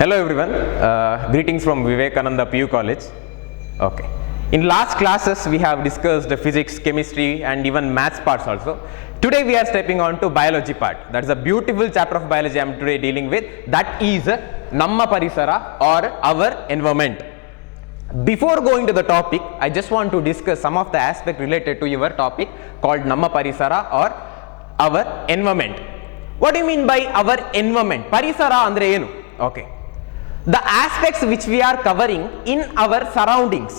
Hello everyone, greetings from Vivekananda PU College. Okay. In last classes we have discussed the physics, chemistry and even maths parts also. Today we are stepping on to biology part. That is a beautiful chapter of biology I am today dealing with. That is Namma Parisara or our environment. Before going to the topic, I just want to discuss some of the aspects related to your topic called Namma Parisara or our environment. What do you mean by our environment? Parisara andre enu? Okay. The aspects which we are covering in our surroundings,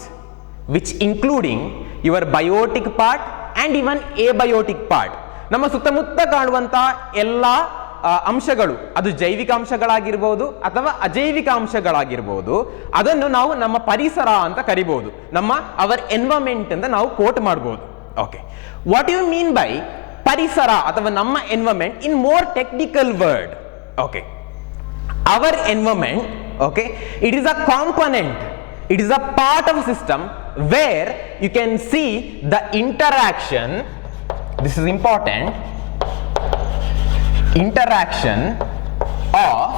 which including your biotic part and even abiotic part. ನಮ್ಮ ಸುತ್ತಮುತ್ತ ಕಾಣುವಂತ ಎಲ್ಲ ಅಂಶಗಳು, ಅದು ಜೈವಿಕ ಅಂಶಗಳಾಗಿರ್ಬೋದು ಅಥವಾ ಅಜೈವಿಕ ಅಂಶಗಳಾಗಿರ್ಬೋದು, ಅದನ್ನು ನಾವು ನಮ್ಮ ಪರಿಸರ ಅಂತ ಕರಿಬಹುದು. ನಮ್ಮ ಅವರ್ ಎನ್ವೈರನ್ಮೆಂಟ್ ಅಂತ ನಾವು ಕೋಟ್ ಮಾಡಬಹುದು. Okay, what you mean by ಪರಿಸರ ಅಥವಾ ನಮ್ಮ environment in more technical word? Okay, our environment, okay, it is a component, it is a part of a system where you can see the interaction, this is important, interaction of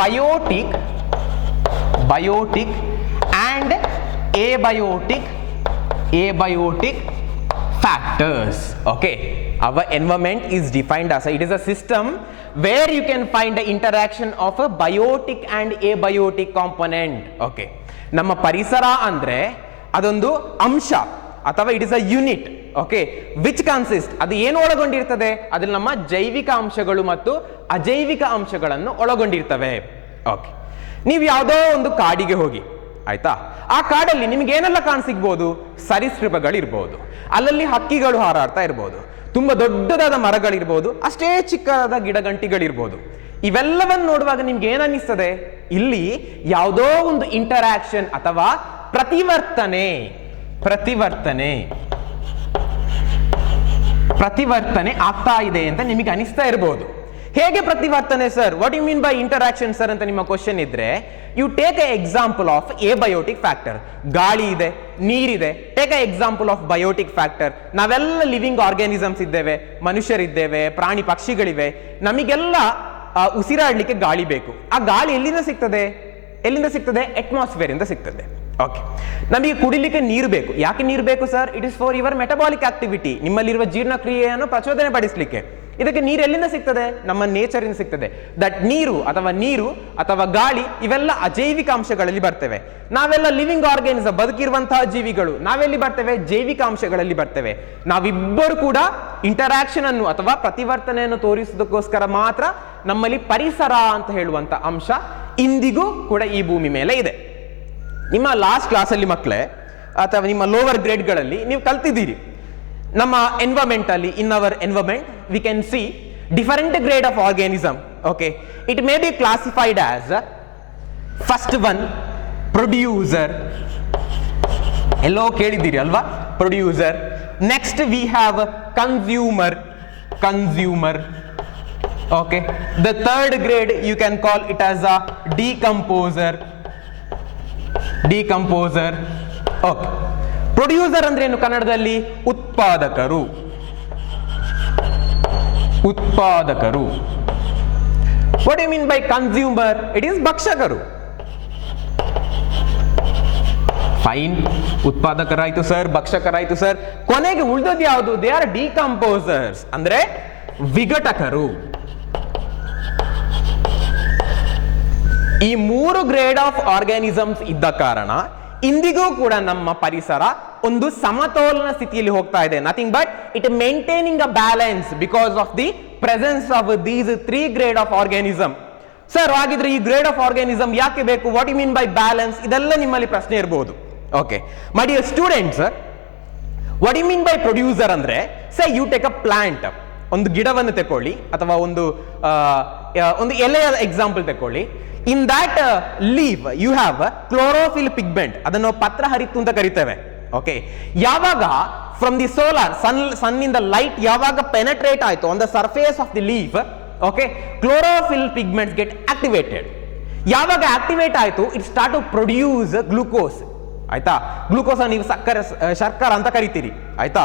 biotic and abiotic factors. Okay, our environment is defined as it is a system where you can find the interaction of a biotic and abiotic component. Okay, ನಮ್ಮ ಪರಿಸರ ಅಂದ್ರೆ ಅದೊಂದು ಅಂಶ ಅಥವಾ it is a unit. Okay, which consist, ಅದು ಏನು ಒಳಗೊಂಡಿರ್ತದೆ? ಅದ್ರಲ್ಲಿ ನಮ್ಮ ಜೈವಿಕ ಅಂಶಗಳು ಮತ್ತು ಅಜೈವಿಕ ಅಂಶಗಳನ್ನು ಒಳಗೊಂಡಿರ್ತವೆ. ಓಕೆ, ನೀವು ಯಾವುದೋ ಒಂದು ಕಾಡಿಗೆ ಹೋಗಿ, ಆಯ್ತಾ, ಆ ಕಾಡಲ್ಲಿ ನಿಮ್ಗೆ ಏನೆಲ್ಲ ಕಾಣಸಿಗ್ಬೋದು? ಸರೀಸೃಪಗಳಿರ್ಬೋದು, ಅಲ್ಲಲ್ಲಿ ಹಕ್ಕಿಗಳು ಹಾರಾಡ್ತಾ ಇರ್ಬೋದು, ತುಂಬಾ ದೊಡ್ಡದಾದ ಮರಗಳಿರ್ಬೋದು, ಅಷ್ಟೇ ಚಿಕ್ಕದಾದ ಗಿಡಗಂಟಿಗಳಿರ್ಬೋದು. ಇವೆಲ್ಲವನ್ನು ನೋಡುವಾಗ ನಿಮ್ಗೆ ಏನ್ ಅನ್ನಿಸ್ತದೆ? ಇಲ್ಲಿ ಯಾವುದೋ ಒಂದು ಇಂಟರಾಕ್ಷನ್ ಅಥವಾ ಪ್ರತಿವರ್ತನೆ ಆಗ್ತಾ ಇದೆ ಅಂತ ನಿಮಗೆ ಅನಿಸ್ತಾ ಇರಬಹುದು. ಹೇಗೆ ಪ್ರತಿವರ್ತನೆ sir? What you mean by interaction sir ಅಂತ ನಿಮ್ಮ ಕ್ವಶನ್ ಇದ್ರೆ, you take a example of abiotic factor. ಗಾಳಿ ಇದೆ, ನೀರಿದೆ, take a example of biotic factor. ನಾವೆಲ್ಲ ಲಿವಿಂಗ್ ಆರ್ಗ್ಯಾನಿಸಮ್ಸ್ ಇದ್ದೇವೆ, ಮನುಷ್ಯರಿದ್ದೇವೆ, ಪ್ರಾಣಿ ಪಕ್ಷಿಗಳಿವೆ, ನಮಗೆಲ್ಲ ಉಸಿರಾಡ್ಲಿಕ್ಕೆ ಗಾಳಿ ಬೇಕು. ಆ ಗಾಳಿ ಎಲ್ಲಿಂದ ಸಿಗ್ತದೆ? ಅಟ್ಮಾಸ್ಫಿಯರ್ ಇಂದ ಸಿಗ್ತದೆ. ಓಕೆ, ನಮಗೆ ಕುಡಿಲಿಕ್ಕೆ ನೀರು ಬೇಕು. ಯಾಕೆ ನೀರು ಬೇಕು sir? It is for your metabolic activity, ನಿಮ್ಮಲ್ಲಿರುವ ಜೀರ್ಣಕ್ರಿಯೆಯನ್ನು ಪ್ರಚೋದನೆ ಪಡಿಸಲಿಕ್ಕೆ. ಇದಕ್ಕೆ ನೀರು ಎಲ್ಲಿಂದ ಸಿಗ್ತದೆ? ನಮ್ಮ ನೇಚರ್ ಇಂದ ಸಿಗ್ತದೆ. ದಟ್ ನೀರು ಅಥವಾ ಗಾಳಿ ಇವೆಲ್ಲ ಅಜೈವಿಕ ಅಂಶಗಳಲ್ಲಿ ಬರ್ತವೆ. ನಾವೆಲ್ಲ ಲಿವಿಂಗ್ ಆರ್ಗ್ಯಾನಿಸಮ್, ಬದುಕಿರುವಂತಹ ಜೀವಿಗಳು, ನಾವೆಲ್ಲಿ ಬರ್ತೇವೆ? ಜೈವಿಕ ಅಂಶಗಳಲ್ಲಿ ಬರ್ತೇವೆ. ನಾವಿಬ್ಬರು ಕೂಡ ಇಂಟರಾಕ್ಷನ್ ಅನ್ನು ಅಥವಾ ಪ್ರತಿವರ್ತನೆಯನ್ನು ತೋರಿಸೋದಕ್ಕೋಸ್ಕರ ಮಾತ್ರ ನಮ್ಮಲ್ಲಿ ಪರಿಸರ ಅಂತ ಹೇಳುವಂತ ಅಂಶ ಇಂದಿಗೂ ಕೂಡ ಈ ಭೂಮಿ ಮೇಲೆ ಇದೆ. ನಿಮ್ಮ ಲಾಸ್ಟ್ ಕ್ಲಾಸಲ್ಲಿ ಮಕ್ಕಳೇ ಅಥವಾ ನಿಮ್ಮ ಲೋವರ್ ಗ್ರೇಡ್ಗಳಲ್ಲಿ ನೀವು ಕಲ್ತಿದ್ದೀರಿ, ನಮ್ಮ ಎನ್ವೈರನ್ಮೆಂಟ್ ಅಲ್ಲಿ, ಇನ್ our environment we can see different grade of organism. Okay, it may be classified as first one producer. Hello, ಕೇಳಿದ್ದೀರಿ ಅಲ್ವಾ? Producer. Next we have consumer. Okay, the third grade you can call it as a decomposer. Okay, producer ಅಂದ್ರೆ ಏನು ಕನ್ನಡದಲ್ಲಿ? ಉತ್ಪಾದಕರು. What you mean by consumer? It is ಭಕ್ಷಕರು. Fine, ಉತ್ಪಾದಕರಾಯ್ತು sir, ಭಕ್ಷಕರಾಯ್ತು sir, ಕೊನೆಗೆ ಉಳಿದದ್ದು ಯಾವುದು? ದೇ ಆರ್ ಡಿಕಂಪೋಸರ್ಸ್, ಅಂದ್ರೆ ವಿಘಟಕರು. ಈ 3 ಗ್ರೇಡ್ ಆಫ್ ಆರ್ಗ್ಯಾನಿಸಮ್ಸ್ ಇದ್ದ ಕಾರಣ ಇಂದಿಗೂ ಕೂಡ ನಮ್ಮ ಪರಿಸರ ಒಂದು ಸಮತೋಲನ ಸ್ಥಿತಿಯಲ್ಲಿ ಹೋಗ್ತಾ ಇದೆ. Nothing but it maintaining a balance because of the presence of these 3 grade of organism. Sir, ಹಾಗಿದ್ರೆ ಈ ಗ್ರೇಡ್ ಆಫ್ ಆರ್ಗ್ಯಾನಿಸಮ್ ಯಾಕೆ ಬೇಕು? What you mean by balance? ಇದೆಲ್ಲ ನಿಮ್ಮಲ್ಲಿ ಪ್ರಶ್ನೆ ಇರಬಹುದು. Okay, my dear students, what you mean by producer ಅಂದ್ರೆ, say you take a plant, ಒಂದು ಗಿಡವನ್ನು ತಕೊಳ್ಳಿ ಅಥವಾ ಒಂದು ಎಲೆಯ ಎಕ್ಸಾಂಪಲ್ ತಕೊಳ್ಳಿ. In that leaf you have chlorophyll pigment, ಅದನ್ನು ಪತ್ರ ಹರಿತು ಅಂತ ಕರಿತೇವೆ. ಓಕೆ, ಯಾವಾಗ ಫ್ರಮ್ ದಿ ಸೋಲಾರ್ ಸನ್ನಿಂದ ಲೈಟ್ ಯಾವಾಗ ಪೆನೆಟ್ರೇಟ್ ಆಯ್ತು on the surface of the leave, okay, chlorophyll pigments get activated. ಯಾವಾಗ ಆಕ್ಟಿವೇಟ್ ಆಯ್ತು, it start to produce glucose. ಆಯ್ತಾ, ಗ್ಲೂಕೋಸ್ ನೀವು ಶರ್ಕರ ಅಂತ ಕರಿತೀರಿ. ಆಯ್ತಾ,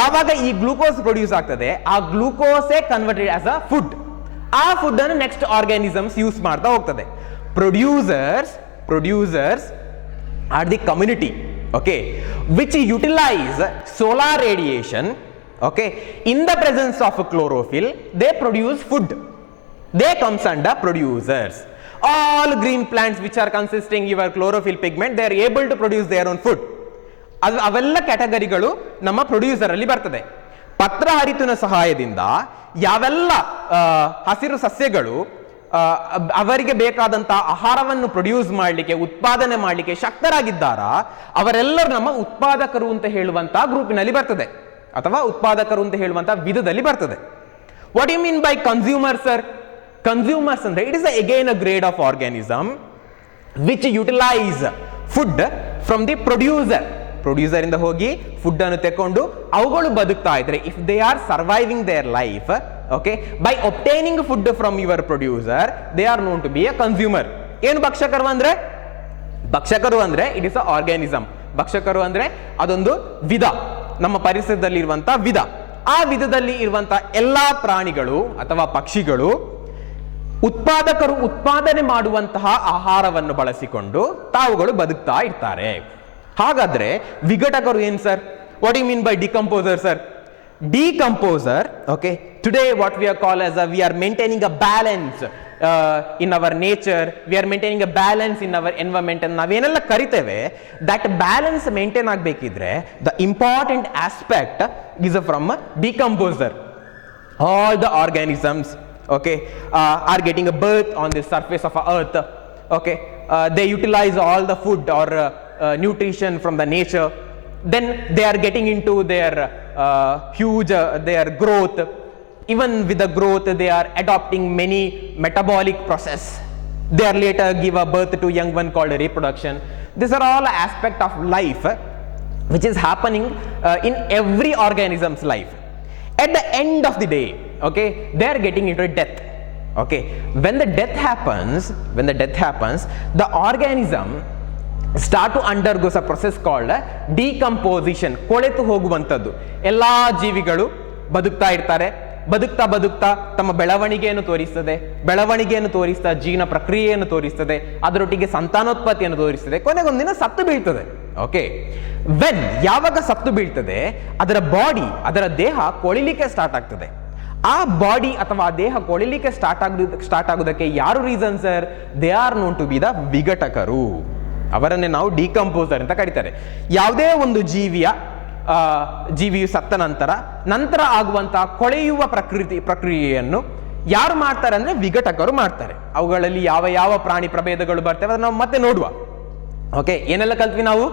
ಯಾವಾಗ ಈ ಗ್ಲೂಕೋಸ್ ಪ್ರೊಡ್ಯೂಸ್ ಆಗ್ತದೆ, ಆ ಗ್ಲೂಕೋಸೇ ಕನ್ವರ್ಟೆಡ್ ಆಸ್ ಅ ಫುಡ್. ಆ ಫುಡ್ ಅನ್ನು ನೆಕ್ಸ್ಟ್ ಆರ್ಗ್ಯಾನಿಸಮ್ಸ್ ಯೂಸ್ ಮಾಡ್ತಾ ಹೋಗ್ತದೆ. Producers are the community, okay, which utilize solar radiation, okay, in the presence of chlorophyll. They produce food. They comes under producers. All green plants which are consisting your chlorophyll pigment, they are able to produce their own food. ಅವೆಲ್ಲ ಕ್ಯಾಟಗರಿಗಳು ನಮ್ಮ producer ಅಲ್ಲಿ ಬರ್ತದೆ. ಪತ್ರ ಹರಿತಿನ ಸಹಾಯದಿಂದ ಯಾವೆಲ್ಲ ಹಸಿರು ಸಸ್ಯಗಳು ಅವರಿಗೆ ಬೇಕಾದಂತಹ ಆಹಾರವನ್ನು ಪ್ರೊಡ್ಯೂಸ್ ಮಾಡಲಿಕ್ಕೆ, ಉತ್ಪಾದನೆ ಮಾಡಲಿಕ್ಕೆ ಶಕ್ತರಾಗಿದ್ದಾರಾ, ಅವರೆಲ್ಲರೂ ನಮ್ಮ ಉತ್ಪಾದಕರು ಅಂತ ಹೇಳುವಂತಹ ಗ್ರೂಪಿನಲ್ಲಿ ಬರ್ತದೆ, ಅಥವಾ ಉತ್ಪಾದಕರು ಅಂತ ಹೇಳುವಂತಹ ವಿಧದಲ್ಲಿ ಬರ್ತದೆ. What you mean by consumer sir? Consumers ಅಂದ್ರೆ it is again a grade of organism which utilise food from the producer ಇಂದ ಹೋಗಿ ಫುಡ್ ಅನ್ನು ತೆಕೊಂಡು ಅವುಗಳು ಬದುಕ್ತಾ ಇದ್ರೆ, if they are surviving their life, okay, by obtaining food from your producer, they are known to be a consumer. ಏನು ಭಕ್ಷಕರು ಅಂದ್ರೆ ಇಟ್ ಇಸ್ ಅ ಆರ್ಗ್ಯಾನಿಸಮ್. ಭಕ್ಷಕರು ಅಂದ್ರೆ ಅದೊಂದು ವಿಧ, ನಮ್ಮ ಪರಿಸರದಲ್ಲಿ ಇರುವಂತಹ ವಿಧ. ಆ ವಿಧದಲ್ಲಿ ಇರುವಂತಹ ಎಲ್ಲಾ ಪ್ರಾಣಿಗಳು ಅಥವಾ ಪಕ್ಷಿಗಳು ಉತ್ಪಾದಕರು ಉತ್ಪಾದನೆ ಮಾಡುವಂತಹ ಆಹಾರವನ್ನು ಬಳಸಿಕೊಂಡು ತಾವುಗಳು ಬದುಕ್ತಾ ಇರ್ತಾರೆ. ಹಾಗಾದ್ರೆ ವಿಘಟಕರು ಏನ್ ಸರ್? What you mean by decomposer sir? Decomposer, okay, today what we are call as we are maintaining a balance in our nature, we are maintaining a balance in our environment ಅಂತ ನಾವೇನೆಲ್ಲ ಕರಿತೇವೆ, ದಟ್ ಬ್ಯಾಲೆನ್ಸ್ ಮೇಂಟೈನ್ ಆಗಬೇಕಿದ್ರೆ the important aspect is from decomposer. All the organisms, okay, are getting a birth on the surface of earth, okay, they utilize all the food or nutrition from the nature, then they are getting into their huge their growth. Even with the growth they are adopting many metabolic process. They are later give a birth to young one called reproduction. These are all aspect of life which is happening in every organism's life. At the end of the day, okay, they are getting into death. Okay, when the death happens, the organism start to undergo a process called decomposition. ಕೊಳೆತು ಹೋಗುವಂತದ್ದು. ಎಲ್ಲಾ ಜೀವಿಗಳು ಬದುಕ್ತಾ ಇರ್ತಾರೆ. ಬದುಕ್ತಾ ತಮ್ಮ ಬೆಳವಣಿಗೆಯನ್ನು ತೋರಿಸ್ತಾ ಜೀವನ ಪ್ರಕ್ರಿಯೆಯನ್ನು ತೋರಿಸ್ತದೆ, ಅದರೊಟ್ಟಿಗೆ ಸಂತಾನೋತ್ಪತ್ತಿಯನ್ನು ತೋರಿಸ್ತದೆ, ಕೊನೆಗೊಂದಿನ ಸತ್ತು ಬೀಳ್ತದೆ. ಓಕೆ, ಯಾವಾಗ ಸತ್ತು ಬೀಳ್ತದೆ, ಅದರ ದೇಹ ಕೊಳಿಲಿಕ್ಕೆ ಸ್ಟಾರ್ಟ್ ಆಗ್ತದೆ. ಆ ಬಾಡಿ ಅಥವಾ ದೇಹ ಕೊಳಿಲಿಕ್ಕೆ ಸ್ಟಾರ್ಟ್ ಆಗುವುದಕ್ಕೆ ಯಾರು reason sir? They are known to be the ವಿಘಟಕರು. ಅವರನ್ನೇ ನಾವು ಡಿಕಂಪೋಸರ್ ಅಂತ ಕರೀತಾರೆ. ಯಾವುದೇ ಒಂದು ಜೀವಿಯು ಸತ್ತ ನಂತರ ಆಗುವಂತಹ ಕೊಳೆಯುವ ಪ್ರಕ್ರಿಯೆಯನ್ನು ಯಾರು ಮಾಡ್ತಾರೆ ಅಂದ್ರೆ ವಿಘಟಕರು ಮಾಡ್ತಾರೆ. ಅವುಗಳಲ್ಲಿ ಯಾವ ಪ್ರಾಣಿ ಪ್ರಭೇದಗಳು ಬರ್ತವೆ ಅದನ್ನ ನಾವು ಮತ್ತೆ ನೋಡುವ. ಓಕೆ, ಏನೆಲ್ಲ ಕಲ್ತ್ವಿ ನಾವು?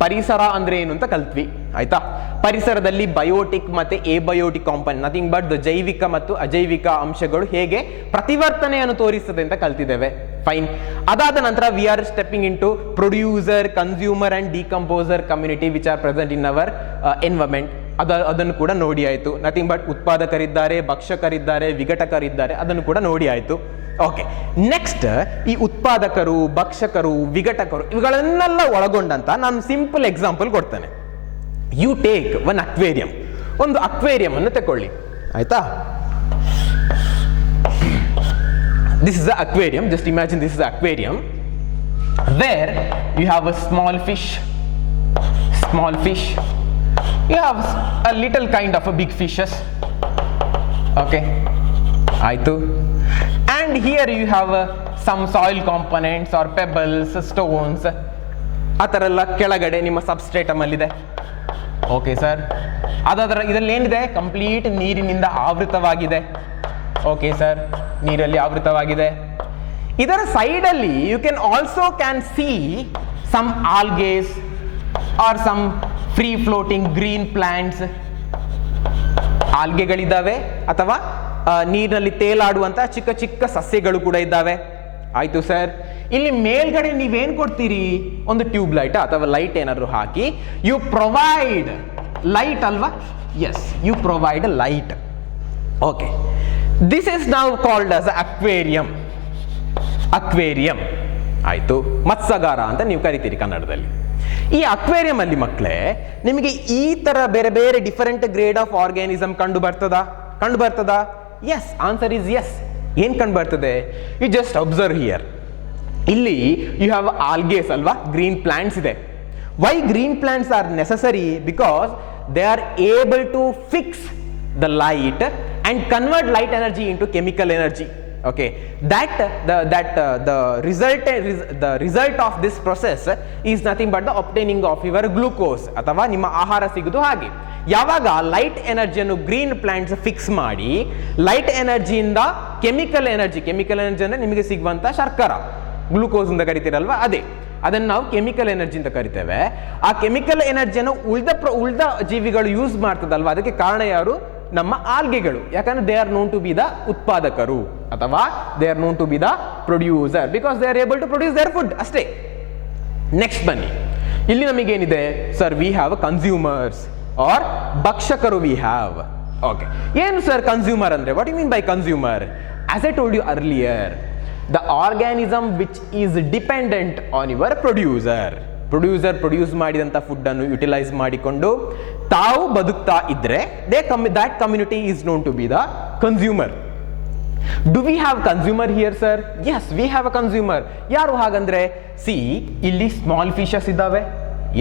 ಪರಿಸರ ಅಂದ್ರೆ ಏನು ಅಂತ ಕಲ್ತ್ವಿ, ಆಯ್ತಾ? ಪರಿಸರದಲ್ಲಿ ಬಯೋಟಿಕ್ ಮತ್ತೆ ಎಬಯೋಟಿಕ್ ಕಾಂಪೋನೆಂಟ್, ನಥಿಂಗ್ ಬಟ್ ದ ಜೈವಿಕ ಮತ್ತು ಅಜೈವಿಕ ಅಂಶಗಳು ಹೇಗೆ ಪ್ರತಿವರ್ತನೆಯನ್ನು ತೋರಿಸ್ತದೆ ಅಂತ ಕಲ್ತಿದ್ದೇವೆ. ಫೈನ್. ಅದಾದ ನಂತರ we are stepping into producer, consumer and decomposer community which are present in our environment. ಅದನ್ನು ಕೂಡ ನೋಡಿ ಆಯ್ತು. ನಥಿಂಗ್ ಬಟ್ ಉತ್ಪಾದಕರಿದ್ದಾರೆ, ಭಕ್ಷಕರಿದ್ದಾರೆ, ವಿಘಟಕರಿದ್ದಾರೆ, ಅದನ್ನು ಕೂಡ ನೋಡಿ ಆಯ್ತು. ಓಕೆ, ನೆಕ್ಸ್ಟ್ ಈ ಉತ್ಪಾದಕರು, ಭಕ್ಷಕರು, ವಿಘಟಕರು ಇವುಗಳನ್ನೆಲ್ಲ ಒಳಗೊಂಡಂತ ನಾನು ಸಿಂಪಲ್ ಎಕ್ಸಾಂಪಲ್ ಕೊಡ್ತೇನೆ. You take one aquarium. ಒಂದು ಅಕ್ವೇರಿಯಂ ಅನ್ನು ತಗೊಳ್ಳಿ, ಆಯ್ತಾ? This is the aquarium. Just imagine this is the aquarium where you have a small fish. You have a little kind of a big fishes. Okay, ಆಯ್ತು. And here you have some soil components or pebbles, stones. ಆ ಥರ ಎಲ್ಲ ಕೆಳಗಡೆ ನಿಮ್ಮ ಸಬ್ಸ್ಟ್ರೇಟಮ್ ಅಲ್ಲಿದೆ. Okay sir, ಅದಾದ್ರೆ ಇದರಲ್ಲಿ ಏನಿದೆ? Complete ನೀರಿನಿಂದ ಆವೃತವಾಗಿದೆ. ಓಕೆ ಸರ್, ನೀರಲ್ಲಿ ಆವೃತವಾಗಿದೆ. ಇದರ ಸೈಡಲ್ಲಿ you can see some algaes or some free floating green plants. ಆಲ್ಗೆಗಳಿದ್ದಾವೆ ಅಥವಾ ನೀರಿನಲ್ಲಿ ತೇಲಾಡುವಂತ ಚಿಕ್ಕ ಚಿಕ್ಕ ಸಸ್ಯಗಳು ಕೂಡ ಇದ್ದಾವೆ. ಆಯ್ತು ಸರ್, ಇಲ್ಲಿ ಮೇಲ್ಗಡೆ ನೀವೇನ್ ಕೊಡ್ತೀರಿ? ಒಂದು ಟ್ಯೂಬ್ ಲೈಟ್ ಅಥವಾ ಲೈಟ್ ಏನಾದ್ರು ಹಾಕಿ ಯು ಪ್ರೊವೈಡ್ ಲೈಟ್ ಅಲ್ವಾ? Yes, you provide light. Okay, this is now called as aquarium. ಆಯ್ತು, ಮತ್ಸ್ಯಗಾರ ಅಂತ ನೀವು ಕರಿತೀರಿ ಕನ್ನಡದಲ್ಲಿ. ಈ ಅಕ್ವೇರಿಯಂ ಅಲ್ಲಿ ಮಕ್ಕಳೇ ನಿಮಗೆ ಈ ತರ ಬೇರೆ ಬೇರೆ ಡಿಫರೆಂಟ್ ಗ್ರೇಡ್ ಆಫ್ ಆರ್ಗ್ಯಾನಿಸಮ್ ಕಂಡು ಬರ್ತದಾ? Yes, answer is yes. ಏನ್ ಕಂಡು ಬರ್ತದೆ? You just observe here. ಇಲ್ಲಿ ಯು ಹ್ಯಾವ್ ಆಲ್ಗೇಸ್ ಅಲ್ವಾ, ಗ್ರೀನ್ ಪ್ಲಾಂಟ್ಸ್ ಇದೆ. Why green plants are necessary? Because they are able to fix the light and convert light energy into chemical energy. Okay, the result of this process is nothing but the obtaining of your glucose ಅಥವಾ ನಿಮ್ಮ ಆಹಾರ ಸಿಗುವುದು. ಹಾಗೆ ಯಾವಾಗ light ಎನರ್ಜಿಯನ್ನು green plants fix ಮಾಡಿ light ಎನರ್ಜಿಯಿಂದ chemical energy ಅಂದ್ರೆ ನಿಮಗೆ ಸಿಗುವಂತ ಶರ್ಕರ, ಗ್ಲೂಕೋಸ್ ಅಂತ ಕರಿತೀರಲ್ವಾ, ಅದನ್ನು ನಾವು ಕೆಮಿಕಲ್ ಎನರ್ಜಿ ಅಂತ ಕರಿತೇವೆ. ಆ ಕೆಮಿಕಲ್ ಎನರ್ಜಿಯನ್ನು ಉಳಿದ ಜೀವಿಗಳು ಯೂಸ್ ಮಾಡ್ತದಲ್ವಾ, ಅದಕ್ಕೆ ಕಾರಣ ಯಾರು? ನಮ್ಮ ಆಲ್ಗೆಗಳು. ಯಾಕಂದ್ರೆ they are known to be the ಉತ್ಪಾದಕರು ಅಥವಾ they are known to be the producer, because they are able to produce their food ಅಷ್ಟೇ. ನೆಕ್ಸ್ಟ್ ಬನ್ನಿ, ಇಲ್ಲಿ ನಮಗೇನಿದೆ ಸರ್? ವಿ ಹ್ಯಾವ್ ಕನ್ಸ್ಯೂಮರ್ಸ್ ಆರ್ ಭಕ್ಷಕರು ವಿ ಹ್ಯಾವ್. ಓಕೆ, ಏನು ಸರ್ ಕನ್ಸ್ಯೂಮರ್ ಅಂದ್ರೆ? What you mean by consumer? As I told you earlier, the organism which is dependent on your producer produce ಮಾಡಿದಂಥ food ಅನ್ನು ಯುಟಿಲೈಸ್ ಮಾಡಿಕೊಂಡು ತಾವು ಬದುಕ್ತಾ ಇದ್ರೆ that community is known to be the consumer. Do we have consumer here, sir? Yes, we have a consumer. ಯಾರು ಹಾಗಂದ್ರೆ, ಇಲ್ಲಿ small fishes ಇದ್ದಾವೆ,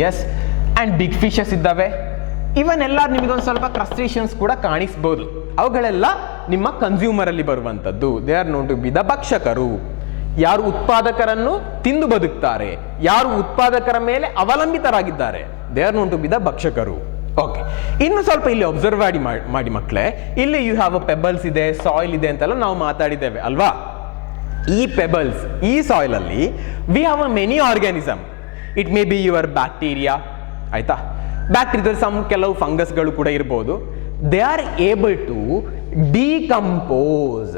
ಎಸ್, ಅಂಡ್ ಬಿಗ್ ಫಿಶಸ್ ಇದ್ದಾವೆ. ಇವನ್ ಎಲ್ಲ ನಿಮಗೊಂದು ಸ್ವಲ್ಪ ಕ್ರಸ್ಟೇಷನ್ಸ್ ಕೂಡ ಕಾಣಿಸ್ಬೋದು. ಅವುಗಳೆಲ್ಲ ನಿಮ್ಮ ಕನ್ಸ್ಯೂಮರ್ ಅಲ್ಲಿ ಬರುವಂತದ್ದು. They are known to be the ಭಕ್ಷಕರು. ಯಾರು ಉತ್ಪಾದಕರನ್ನು ತಿಂದು ಬದುಕ್ತಾರೆ, ಯಾರು ಉತ್ಪಾದಕರ ಮೇಲೆ ಅವಲಂಬಿತರಾಗಿದ್ದಾರೆ, they are known to be the ಭಕ್ಷಕರು. ಓಕೆ, ಇನ್ನು ಸ್ವಲ್ಪ ಇಲ್ಲಿ ಅಬ್ಸರ್ವ್ ಮಾಡಿ ಮಕ್ಕಳೇ, ಇಲ್ಲಿ ಯು ಹ್ಯಾವ್ ಅ ಪೆಬಲ್ಸ್ ಇದೆ, ಸಾಯಿಲ್ ಇದೆ ಅಂತೆಲ್ಲ ನಾವು ಮಾತಾಡಿದ್ದೇವೆ ಅಲ್ವಾ. ಈ ಪೆಬಲ್ಸ್, ಈ ಸಾಯಿಲ್ ಅಲ್ಲಿ we have a many organism. It may be your bacteria, ಆಯ್ತಾ? ಬ್ಯಾಕ್ಟೀರಿಯಾದಲ್ಲಿ ಕೆಲವು ಫಂಗಸ್ಗಳು ಕೂಡ ಇರ್ಬೋದು. They are able to decompose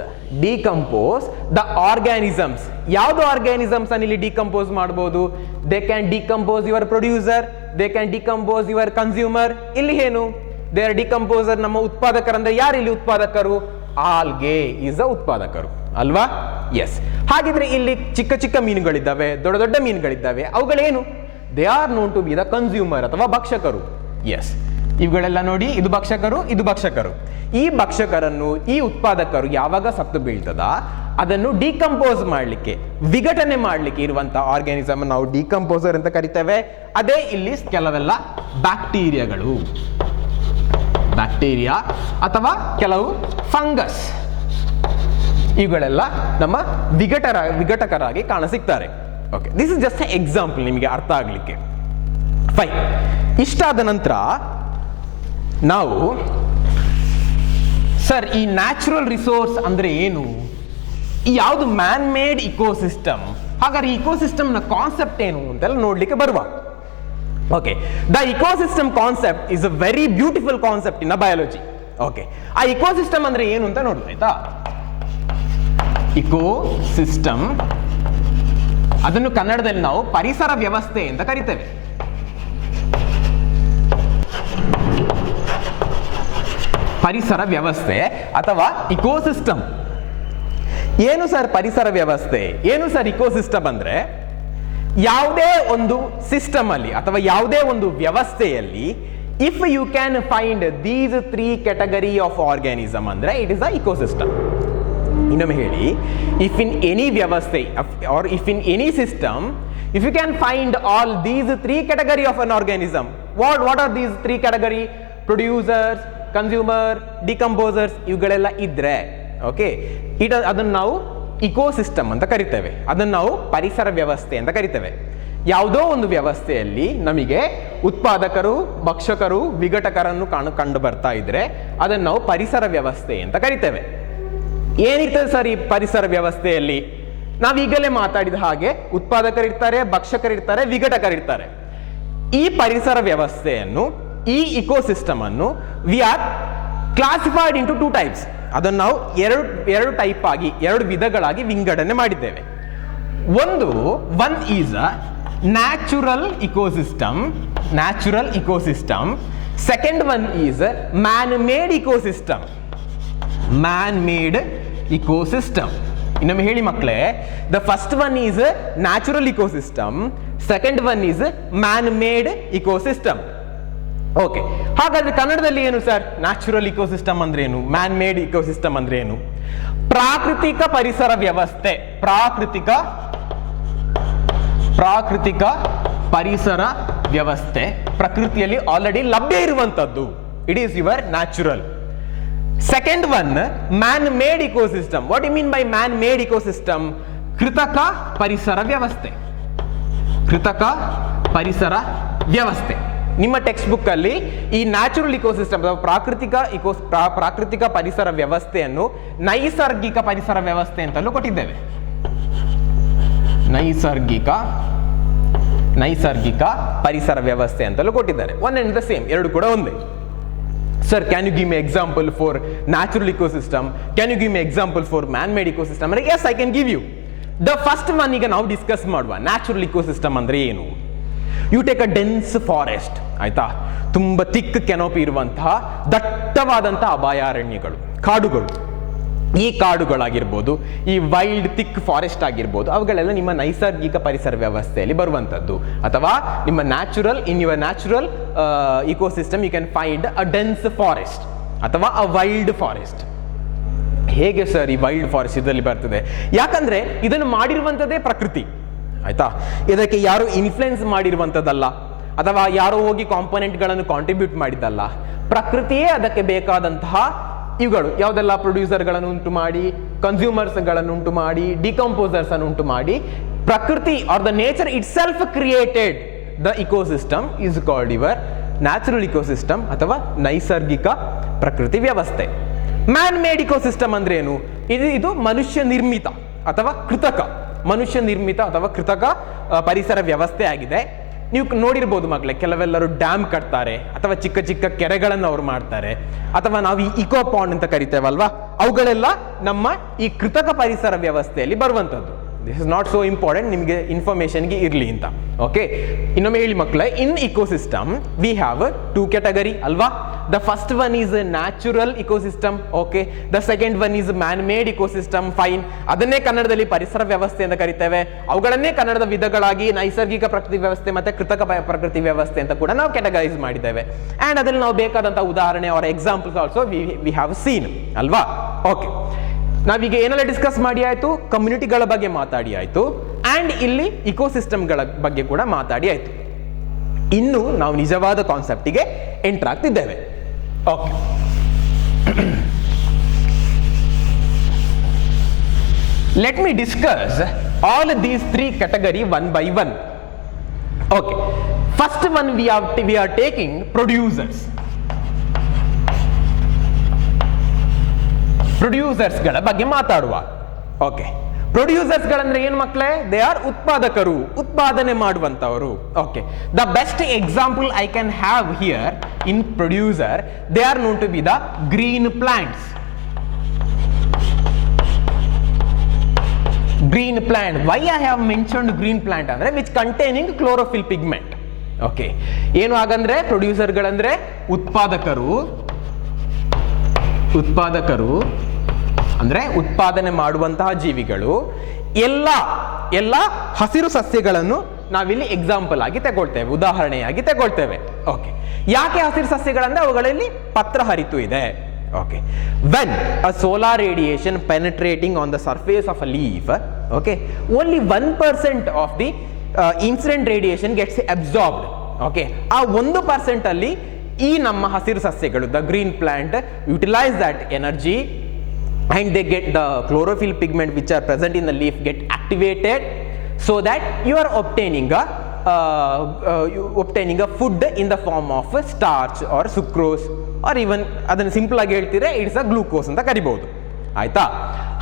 the organisms. ಯಾವುದು ಆರ್ಗ್ಯಾನಿಸಮ್ಸ್ ಅನ್ನು ಇಲ್ಲಿ ಡಿಕಂಪೋಸ್ ಮಾಡಬಹುದು? They can decompose your producer, they can decompose your consumer. ಇಲ್ಲಿ ಏನು? They are decomposer. ನಮ್ಮ ಉತ್ಪಾದಕರಂದ್ರೆ ಯಾರು ಇಲ್ಲಿ ಉತ್ಪಾದಕರು? ಆಲ್ಗೆ ಈಸ್ ದ ಉತ್ಪಾದಕರು ಅಲ್ವಾ? ಎಸ್. ಹಾಗಿದ್ರೆ ಇಲ್ಲಿ ಚಿಕ್ಕ ಚಿಕ್ಕ ಮೀನುಗಳಿದ್ದಾವೆ, ದೊಡ್ಡ ದೊಡ್ಡ ಮೀನುಗಳಿದ್ದಾವೆ, ಅವುಗಳೇನು? They are known to be the consumer ಅಥವಾ ಭಕ್ಷಕರು. ಎಸ್, ಇವುಗಳೆಲ್ಲ ನೋಡಿ, ಇದು ಭಕ್ಷಕರು, ಇದು ಭಕ್ಷಕರು. ಈ ಭಕ್ಷಕರನ್ನು ಈ ಉತ್ಪಾದಕರು ಯಾವಾಗ ಸತ್ತು ಬೀಳ್ತದ ಅದನ್ನು ಡಿಕಂಪೋಸ್ ಮಾಡಲಿಕ್ಕೆ, ವಿಘಟನೆ ಮಾಡಲಿಕ್ಕೆ ಇರುವಂತಹ ಆರ್ಗ್ಯಾನಿಸಮ್ ನಾವು ಡಿಕಂಪೋಸರ್ ಅಂತ ಕರಿತೇವೆ. ಅದೇ ಇಲ್ಲಿ ಕೆಲವೆಲ್ಲ ಬ್ಯಾಕ್ಟೀರಿಯಾಗಳು, ಬ್ಯಾಕ್ಟೀರಿಯಾ ಅಥವಾ ಕೆಲವು ಫಂಗಸ್, ಇವುಗಳೆಲ್ಲ ನಮ್ಮ ವಿಘಟಕರಾಗಿ ಕಾಣಸಿಗ್ತಾರೆ. Okay, this is just a example ನಿಮಗೆ ಅರ್ಥ ಆಗಲಿಕ್ಕೆ. ಫೈನ್. ಇಷ್ಟಾದ ನಂತರ ನಾವು ಸರ್ ಈ ನ್ಯಾಚುರಲ್ ರಿಸೋರ್ಸ್ ಅಂದ್ರೆ ಏನು? ಈ ಯಾವುದು ಮ್ಯಾನ್ ಮೇಡ್ ಇಕೋಸಿಸ್ಟಮ್, ಹಾಗಾದ್ರೆ ಇಕೋಸಿಸ್ಟಮ್ ನ ಕಾನ್ಸೆಪ್ಟ್ ಏನು ಅಂತೆಲ್ಲ ನೋಡ್ಲಿಕ್ಕೆ ಬರುವ. Okay, the ecosystem concept is a very beautiful concept in biology. Okay, ಆ ಇಕೋಸಿಸ್ಟಮ್ ಅಂದ್ರೆ ಏನು ಅಂತ ನೋಡುವ, ಆಯ್ತಾ? ಇಕೋಸಿಸ್ಟಮ್ ಅದನ್ನು ಕನ್ನಡದಲ್ಲಿ ನಾವು ಪರಿಸರ ವ್ಯವಸ್ಥೆ ಅಂತ ಕರಿತೇವೆ. ಪರಿಸರ ವ್ಯವಸ್ಥೆ ಅಥವಾ ಇಕೋಸಿಸ್ಟಮ್. ಏನು ಸರ್ ಪರಿಸರ ವ್ಯವಸ್ಥೆ? ಏನು ಸರ್ ಇಕೋಸಿಸ್ಟಮ್ ಅಂದ್ರೆ? ಯಾವುದೇ ಒಂದು ಸಿಸ್ಟಮ್ ಅಲ್ಲಿ ಅಥವಾ ಯಾವುದೇ ಒಂದು ವ್ಯವಸ್ಥೆಯಲ್ಲಿ if you can find these 3 category of organism ಅಂದ್ರೆ ಇಟ್ ಇಸ್ ಅ ಇಕೋಸಿಸ್ಟಮ್. ಇನ್ನೊಮ್ಮೆ ಹೇಳಿ, ಇಫ್ ಇನ್ ಎನಿ ವ್ಯವಸ್ಥೆ or if in any system, if you can find all these 3 category of an organism, what are these 3 category? Producers, consumer, decomposers, ಇವುಗಳೆಲ್ಲ ಇದ್ರೆ okay, ಅದನ್ನು ನಾವು ecosystem ಅಂತ ಕರಿತೇವೆ. ಅದನ್ನು ನಾವು ಪರಿಸರ ವ್ಯವಸ್ಥೆ ಅಂತ ಕರಿತೇವೆ. ಯಾವುದೋ ಒಂದು ವ್ಯವಸ್ಥೆಯಲ್ಲಿ ನಮಗೆ ಉತ್ಪಾದಕರು, ಭಕ್ಷಕರು, ವಿಘಟಕರನ್ನು ಕಂಡು ಬರ್ತಾ ಇದ್ರೆ ಅದನ್ನು ನಾವು ಪರಿಸರ ವ್ಯವಸ್ಥೆ ಅಂತ ಕರಿತೇವೆ. ಏನಿರ್ತದೆ ಸರ್ ಈ ಪರಿಸರ ವ್ಯವಸ್ಥೆಯಲ್ಲಿ? ನಾವೀಗಲೇ ಮಾತಾಡಿದ ಹಾಗೆ ಉತ್ಪಾದಕರಿರ್ತಾರೆ, ಭಕ್ಷಕರಿರ್ತಾರೆ, ವಿಘಟಕರಿರ್ತಾರೆ. ಈ ಪರಿಸರ ವ್ಯವಸ್ಥೆಯನ್ನು, ಈ ಇಕೋಸಿಸ್ಟಮ್ ಅನ್ನು we are classified into 2 types. ಅದನ್ನು ನಾವು ಎರಡು ಟೈಪ್ ಆಗಿ, 2 ವಿಧಗಳಾಗಿ ವಿಂಗಡಣೆ ಮಾಡಿದ್ದೇವೆ. One is a natural ecosystem. Second one is man made ecosystem. ಇನ್ನೊಮ್ಮೆ ಹೇಳಿ ಮಕ್ಕಳೇ, the first one is natural ecosystem, second one is man made ecosystem. Okay, ಹಾಗಾದ್ರೆ ಕನ್ನಡದಲ್ಲಿ ಏನು ಸರ್ ನ್ಯಾಚುರಲ್ ಇಕೋಸಿಸ್ಟಮ್ ಅಂದ್ರೆ ಏನು? ಮ್ಯಾನ್ ಮೇಡ್ ಇಕೋಸಿಸ್ಟಮ್ ಅಂದ್ರೆ ಏನು? ಪ್ರಾಕೃತಿಕ ಪರಿಸರ ವ್ಯವಸ್ಥೆ. ಪ್ರಾಕೃತಿಕ ಪ್ರಾಕೃತಿಕ ಪರಿಸರ ವ್ಯವಸ್ಥೆ, ಪ್ರಕೃತಿಯಲ್ಲಿ ಆಲ್ರೆಡಿ ಲಭ್ಯ ಇರುವಂತದ್ದು. It is your natural. Second one, man made ecosystem. What you mean by man made ecosystem? ಕೃತಕ ಪರಿಸರ ವ್ಯವಸ್ಥೆ. ಕೃತಕ ಪರಿಸರ ವ್ಯವಸ್ಥೆ. ನಿಮ್ಮ ಟೆಕ್ಸ್ಟ್ ಬುಕ್ ಅಲ್ಲಿ ಈ ನ್ಯಾಚುರಲ್ ಇಕೋಸಿಸ್ಟಮ್ ಅಥವಾ ಪ್ರಾಕೃತಿಕ ಪರಿಸರ ವ್ಯವಸ್ಥೆಯನ್ನು ನೈಸರ್ಗಿಕ ಪರಿಸರ ವ್ಯವಸ್ಥೆ ಅಂತಲೂ ಕೊಟ್ಟಿದ್ದೇವೆ. ನೈಸರ್ಗಿಕ ಪರಿಸರ ವ್ಯವಸ್ಥೆ ಅಂತಲೂ ಕೊಟ್ಟಿದ್ದಾರೆ. ಒನ್ ಅಂಡ್ ದ ಸೇಮ್, ಎರಡು ಕೂಡ ಒಂದೇ. Sir, can you give me example for natural ecosystem? Can you give me example for man made ecosystem? ಅಂದ್ರೆ yes, I can give you. The first one ಈಗ ನಾವು ಡಿಸ್ಕಸ್ ಮಾಡುವ. Natural ecosystem ಅಂದ್ರೆ ಏನು? You take a dense forest, ಆಯ್ತಾ? ತುಂಬಾ thick canopy ಇರುವಂತಹ ದಟ್ಟವಾದಂತಹ ಅಭಯಾರಣ್ಯಗಳು, ಕಾಡುಗಳು. ಈ ಕಾಡುಗಳಾಗಿರ್ಬೋದು, ಈ ವೈಲ್ಡ್ ಥಿಕ್ ಫಾರೆಸ್ಟ್ ಆಗಿರ್ಬೋದು, ಅವುಗಳೆಲ್ಲ ನಿಮ್ಮ ನೈಸರ್ಗಿಕ ಪರಿಸರ ವ್ಯವಸ್ಥೆಯಲ್ಲಿ ಬರುವಂಥದ್ದು. ಅಥವಾ ನಿಮ್ಮ in your natural ecosystem you can find a dense forest ಅಥವಾ ಅ ವೈಲ್ಡ್ ಫಾರೆಸ್ಟ್. ಹೇಗೆ ಸರ್ ಈ ವೈಲ್ಡ್ ಫಾರೆಸ್ಟ್ ಇದರಲ್ಲಿ ಬರ್ತದೆ? ಯಾಕಂದ್ರೆ ಇದನ್ನು ಮಾಡಿರುವಂಥದ್ದೇ ಪ್ರಕೃತಿ, ಆಯ್ತಾ? ಇದಕ್ಕೆ ಯಾರು ಇನ್ಫ್ಲುಯೆನ್ಸ್ ಮಾಡಿರುವಂಥದ್ದಲ್ಲ, ಅಥವಾ ಯಾರೋ ಹೋಗಿ ಕಾಂಪೊನೆಂಟ್ಗಳನ್ನು ಕಾಂಟ್ರಿಬ್ಯೂಟ್ ಮಾಡಿದ್ದಲ್ಲ. ಪ್ರಕೃತಿಯೇ ಅದಕ್ಕೆ ಬೇಕಾದಂತಹ ಇವುಗಳು ಯಾವುದೆಲ್ಲ ಪ್ರೊಡ್ಯೂಸರ್ಗಳನ್ನು ಉಂಟು ಮಾಡಿ, ಕನ್ಸ್ಯೂಮರ್ಸ್ಗಳನ್ನು ಉಂಟು ಮಾಡಿ, ಡಿಕಂಪೋಸರ್ಸ್ ಅನ್ನು ಉಂಟು ಮಾಡಿ, ಪ್ರಕೃತಿ are the nature it self created the ecosystem is called your natural ecosystem ಅಥವಾ ನೈಸರ್ಗಿಕ ಪ್ರಕೃತಿ ವ್ಯವಸ್ಥೆ. ಮ್ಯಾನ್ ಮೇಡ್ ಇಕೋಸಿಸ್ಟಮ್ ಅಂದ್ರೆ ಏನು? ಇದು ಮನುಷ್ಯ ನಿರ್ಮಿತ ಅಥವಾ ಕೃತಕ ಪರಿಸರ ವ್ಯವಸ್ಥೆ ಆಗಿದೆ. ನೀವು ನೋಡಿರ್ಬೋದು ಮಕ್ಕಳೇ, ಕೆಲವೆಲ್ಲರೂ ಡ್ಯಾಮ್ ಕಟ್ತಾರೆ ಅಥವಾ ಚಿಕ್ಕ ಚಿಕ್ಕ ಕೆರೆಗಳನ್ನು ಅವರು ಮಾಡ್ತಾರೆ, ಅಥವಾ ನಾವು ಈ ಇಕೋ ಪಾಂಡ್ ಅಂತ ಕರಿತೇವಲ್ವಾ, ಅವುಗಳೆಲ್ಲ ನಮ್ಮ ಈ ಕೃತಕ ಪರಿಸರ ವ್ಯವಸ್ಥೆಯಲ್ಲಿ ಬರುವಂಥದ್ದು. This is not so important, ನಿಮಗೆ ಇನ್ಫಾರ್ಮೇಶನ್ಗೆ ಇರಲಿ ಅಂತ. ಓಕೆ, ಇನ್ನೊಮ್ಮೆ ಹೇಳಿ ಮಕ್ಕಳೇ, ಇನ್ ಇಕೋಸಿಸ್ಟಮ್ ವಿ ಹ್ಯಾವ್ 2 category ಅಲ್ವಾ? The first one is natural ecosystem. Okay, the second one is man made ecosystem. Fine, ಅದನ್ನೇ ಕನ್ನಡದಲ್ಲಿ ಪರಿಸರ ವ್ಯವಸ್ಥೆ ಅಂತ ಕರಿತೇವೆ. ಅವುಗಳನ್ನೇ ಕನ್ನಡದ ವಿಧಗಳಾಗಿ ನೈಸರ್ಗಿಕ ಪ್ರಕೃತಿ ವ್ಯವಸ್ಥೆ ಮತ್ತೆ ಕೃತಕ ಪ್ರಕೃತಿ ವ್ಯವಸ್ಥೆ ಅಂತ ಕೂಡ ನಾವು ಕ್ಯಾಟಗರೈಸ್ ಮಾಡಿದ್ದೇವೆ. ಅಂಡ್ ಅದರಲ್ಲಿ ನಾವು ಬೇಕಾದಂತಹ ಉದಾಹರಣೆ ಅವರ examples also we have seen ಅಲ್ವಾ? ಓಕೆ, ನಾವೀಗ ಏನೆಲ್ಲ ಡಿಸ್ಕಸ್ ಮಾಡಿ ಆಯ್ತು? ಕಮ್ಯುನಿಟಿಗಳ ಬಗ್ಗೆ ಮಾತಾಡಿ ಆಯ್ತು, ಅಂಡ್ ಇಲ್ಲಿ ಇಕೋಸಿಸ್ಟಮ್ಗಳ ಬಗ್ಗೆ ಕೂಡ ಮಾತಾಡಿ ಆಯ್ತು. ಇನ್ನು ನಾವು ನಿಜವಾದ ಕಾನ್ಸೆಪ್ಟಿಗೆ ಎಂಟರ್ ಆಗ್ತಿದ್ದೇವೆ. Okay, let me discuss all these 3 category one by one. Okay, first one we are taking producers. ಪ್ರೊಡ್ಯೂಸರ್ಸ್ಗಳ ಬಗ್ಗೆ ಮಾತಾಡುವ. ಓಕೆ, ಪ್ರೊಡ್ಯೂಸರ್ಸ್ಗಳಂದ್ರೆ ಏನು ಮಕ್ಕಳೇ? ದೇ ಆರ್ ಉತ್ಪಾದಕರು, ಉತ್ಪಾದನೆ ಮಾಡುವಂತವರು. Okay, the best example I can have here in producer, they are known to be the green plants. Green plant, why I have mentioned green plant ಅಂದ್ರೆ which containing chlorophyll pigment. Okay, ಏನು ಹಾಗಂದ್ರೆ ಪ್ರೊಡ್ಯೂಸರ್ಗಳಂದ್ರೆ ಉತ್ಪಾದಕರು ಅಂದ್ರೆ ಉತ್ಪಾದನೆ ಮಾಡುವಂತಹ ಜೀವಿಗಳು. ಎಲ್ಲ ಹಸಿರು ಸಸ್ಯಗಳನ್ನು ನಾವಿಲ್ಲಿ ಎಕ್ಸಾಂಪಲ್ ಆಗಿ ತಗೊಳ್ತೇವೆ, ಉದಾಹರಣೆಯಾಗಿ ತಗೊಳ್ತೇವೆ. ಓಕೆ, ಯಾಕೆ ಹಸಿರು ಸಸ್ಯಗಳಂದ್ರೆ ಅವುಗಳಲ್ಲಿ ಪತ್ರಹರಿತು ಇದೆ. Okay, when a solar radiation penetrating on the surface of a leaf, okay, only 1% of the incident radiation gets absorbed. Okay, ಆ 1% ಅಲ್ಲಿ ಈ ನಮ್ಮ ಹಸಿರು ಸಸ್ಯಗಳು, the green plant, utilise that energy and they get the chlorophyll pigment which are present in the leaf get activated, so that you are obtaining a food in the form of starch or sucrose, or even ಅದನ್ನು simple ಆಗಿ ಹೇಳ್ತೀರಾ it's a glucose ಅಂತ ಕರಿಬಹುದು. ಆಯ್ತಾ?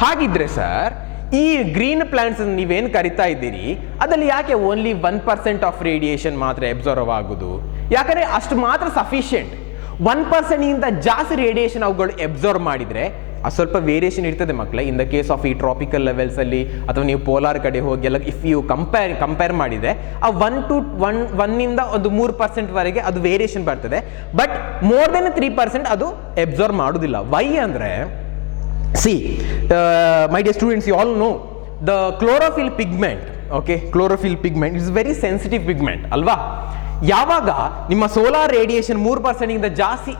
ಹಾಗಿದ್ರೆ sir, ಈ green plants ನೀವೇನು ಕರಿತಾ ಇದ್ದೀರಿ ಅದರಲ್ಲಿ ಯಾಕೆ ಓನ್ಲಿ 1% ಆಫ್ ರೇಡಿಯೇಷನ್ ಮಾತ್ರ ಅಬ್ಸರ್ವ್ ಆಗುದು? ಯಾಕಂದ್ರೆ ಅಷ್ಟು ಮಾತ್ರ ಸಫಿಷಿಯೆಂಟ್. 1% ಇಂದ ಜಾಸ್ತಿ ರೇಡಿಯೇಷನ್ ಅವುಗಳು ಅಬ್ಸರ್ವ್ ಮಾಡಿದ್ರೆ ಸ್ವಲ್ಪ ವೇರಿಯೇಷನ್ ಇರ್ತದೆ ಮಕ್ಕಳೇ. ಇನ್ ದ ಕೇಸ್ ಆಫ್ ಈ ಟ್ರಾಪಿಕಲ್ ಲೆವೆಲ್ಸ್ ಅಲ್ಲಿ ಅಥವಾ ನೀವು ಪೋಲಾರ್ ಕಡೆ ಹೋಗಿ ಎಲ್ಲ ಇಫ್ ಯು ಕಂಪೇರ್ ಮಾಡಿದ್ರೆ ಆ 1 ಇಂದ ಒಂದು 3% ವರೆಗೆ ಅದು ವೇರಿಯೇಷನ್ ಬರ್ತದೆ. ಬಟ್ ಮೋರ್ ದೆನ್ 3% ಅದು ಅಬ್ಸರ್ವ್ ಮಾಡುದಿಲ್ಲ. ವೈ ಅಂದ್ರೆ, see, my dear students, you all know the chlorophyll pigment. Okay, chlorophyll pigment is very sensitive pigment ಅಲ್ವಾ? ಯಾವಾಗ ನಿಮ್ಮ ಸೋಲಾರ್ ರೇಡಿಯೇಷನ್ 3% ಇಂದ ಜಾಸ್ತಿ